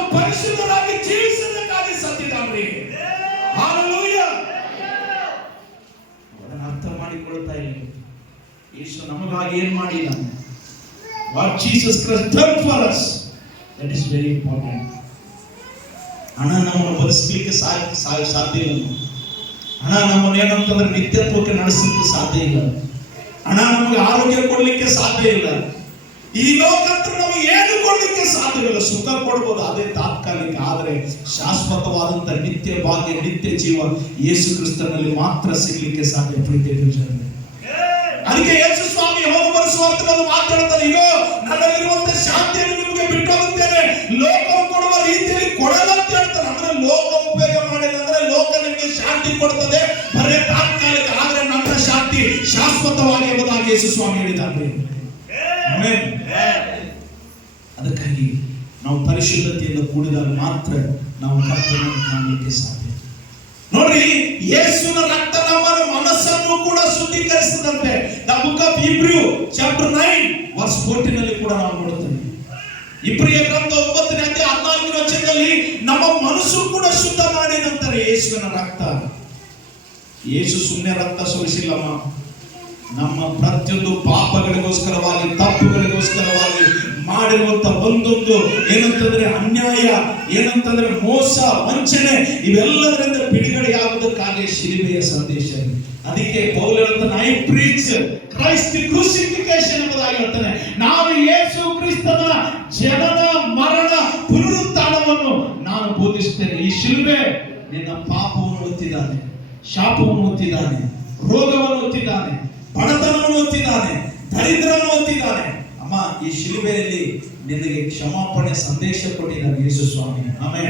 ನಾವು ಪರಿಶುದ್ಧರಾಗಿ ಜೀವಿಸಬೇಕಾಗಿ ಸತ್ತಿದ್ದಾನೆ. ಹಲ್ಲೆಲೂಯಾ. ಅದನ್ನು ಅರ್ಥ ಮಾಡಿಕೊಳ್ತಾ ಇಲ್ಲ. ಯೇಸು ನಮಗಾಗಿ ಏನು ಮಾಡಿದ್ದಾನೆ? What Jesus Christ done for us, that is very important. ಹಣ ನಮ್ಮನ್ನು ಬದುಕಲಿಕ್ಕೆ ಸಾಧ್ಯ ಇಲ್ಲ. ಹಣ ನಮ್ಮನ್ನು ಏನಂತಂದ್ರೆ ನಿತ್ಯತ್ವಕ್ಕೆ ನಡೆಸಲಿಕ್ಕೆ ಸಾಧ್ಯ ಇಲ್ಲ. ಹಣ ನಮಗೆ ಆರೋಗ್ಯ ಕೊಡ್ಲಿಕ್ಕೆ ಸಾಧ್ಯ ಇಲ್ಲ. ಈ ಲೋಕಕ್ಕೆ ನಮಗೆ ಏನು ಕೊಡ್ಲಿಕ್ಕೆ ಸಾಧ್ಯವಿಲ್ಲ. ಸುಖ ಕೊಡ್ಬೋದು, ಅದೇ ತಾತ್ಕಾಲಿಕ. ಆದರೆ ಶಾಶ್ವತವಾದಂತ ನಿತ್ಯ ಭಾಗ್ಯ, ನಿತ್ಯ ಜೀವ ಯೇಸು ಕ್ರಿಸ್ತನಲ್ಲಿ ಮಾತ್ರ ಸಿಗಲಿಕ್ಕೆ ಸಾಧ್ಯ. ಪ್ರೀತಿಯ ಜನರೇ, ಅದಕ್ಕೆ ಯೇಸು ಸ್ವಾಮಿ ಯೋಹಾನ ಸುವಾರ್ತೆಯಲ್ಲಿ ಮಾತಾಡ್ತಾರೆ, ಇಗೋ ನನ್ನಲ್ಲಿರುವಂತ ಶಾಂತಿಯನ್ನು ನಿಮಗೆ ಬಿಟ್ಟು ಹೋಗುತ್ತೇನೆ, ಲೋಕವು ಕೊಡುವ ರೀತಿಯಲ್ಲಿ ಕೊಡಲ್ಲ ಅಂತ ಹೇಳ್ತಾರೆ. ಅಂದ್ರೆ ಲೋಕ ಉಪಯೋಗ ಮಾಡಿಲ್ಲ ಅಂದ್ರೆ ಲೋಕ ನಿಮಗೆ ಶಾಂತಿ ಕೊಡ್ತದೆ, ಬರೇ ತಾತ್ಕಾಲಿಕ. ಆದ್ರೆ ನನ್ನ ಶಾಂತಿ ಶಾಶ್ವತವಾಗಿ ಎಂಬುದಾಗಿ ಯೇಸು ಸ್ವಾಮಿ ಹೇಳಿದ್ದಾರೆ. ಅದಕ್ಕಾಗಿ ನಾವು ಪರಿಶುದ್ಧತೆಯಿಂದ ಕೂಡಿದಾಗ ಮಾತ್ರ ನಾವು ಕರ್ತನನ್ನು ಕಾಣಲಿಕ್ಕೆ ಸಾಧ್ಯ. ನೋಡ್ರಿ, ಯೇಸುವಿನ ರಕ್ತ ನಮ್ಮ ಮನಸ್ಸನ್ನು ಕೂಡ ಶುದ್ಧೀಕರಿಸಿದಂತೆ. The book of Ibriyu chapter 9 verse 14 ನಲ್ಲಿ ಕೂಡ ನಾವು ನೋಡುತ್ತೇವೆ. ಇಬ್ರಿಯ ಗ್ರಂಥ 9ನೇ ಅಧ್ಯಾಯ 14ನೇ ವಚನದಲ್ಲಿ ನಮ್ಮ ಮನಸ್ಸು ಕೂಡ ಶುದ್ಧ ಮಾಡಿದಂತಾರೆ ಯೇಸುವಿನ ರಕ್ತ. ಯೇಸು ಸುಮ್ಮನೆ ರಕ್ತ ಸುರಿಸಿಲ್ಲಮ್ಮ. ನಮ್ಮ ಪ್ರತಿಯೊಂದು ಪಾಪಗಳಿಗೋಸ್ಕರವಾಗಿ, ತಪ್ಪುಗಳಿಗೋಸ್ಕರವಾಗಿ ಮಾಡಿರುವಂತ ಒಂದೊಂದು ಏನಂತಂದ್ರೆ ಅನ್ಯಾಯ, ಏನಂತಂದ್ರೆ ಮೋಸ, ವಂಚನೆ, ಇವೆಲ್ಲದರಿಂದ ಬಿಡುಗಡೆಯಾಗುವುದಕ್ಕಾಗಿ ಶಿಲುಬೆಯ ಸಂದೇಶ. ಅದಕ್ಕೆ ಪೌಲ ಹೇಳ್ತಾನೆ, ಐ ಪ್ರೀಚ್ ಕ್ರೈಸ್ಟ್ ಕ್ರೂಸಿಫಿಕೇಶನ್ ಎಂಬುದಾಗಿ ಹೇಳ್ತಾನೆ. ನಾನು ಯೇಸು ಕ್ರಿಸ್ತನ ಜನನ, ಮರಣ, ಪುನರುತ್ಥಾನವನ್ನು ನಾನು ಬೋಧಿಸುತ್ತೇನೆ. ಈ ಶಿಲುಬೆ ನಿನ್ನ ಪಾಪವನ್ನು ಒತ್ತಿದ್ದಾನೆ, ಶಾಪವನ್ನು ಒತ್ತಿದ್ದಾನೆ, ರೋಗವನ್ನು ಒತ್ತಿದ್ದಾನೆ, ಬಡತನವನ್ನು ಒತ್ತಿದ್ದಾನೆ, ದರಿದ್ರವನ್ನು ಒತ್ತಿದ್ದಾನೆ. ಅಮ್ಮ, ಈ ಶಿಲುಬೆಯಲ್ಲಿ ನಿನಗೆ ಕ್ಷಮಾಪಣೆ ಸಂದೇಶ ಕೊಟ್ಟಿದ್ದಾನೆ ಯೇಸು ಸ್ವಾಮಿ. ಆಮೆನ್.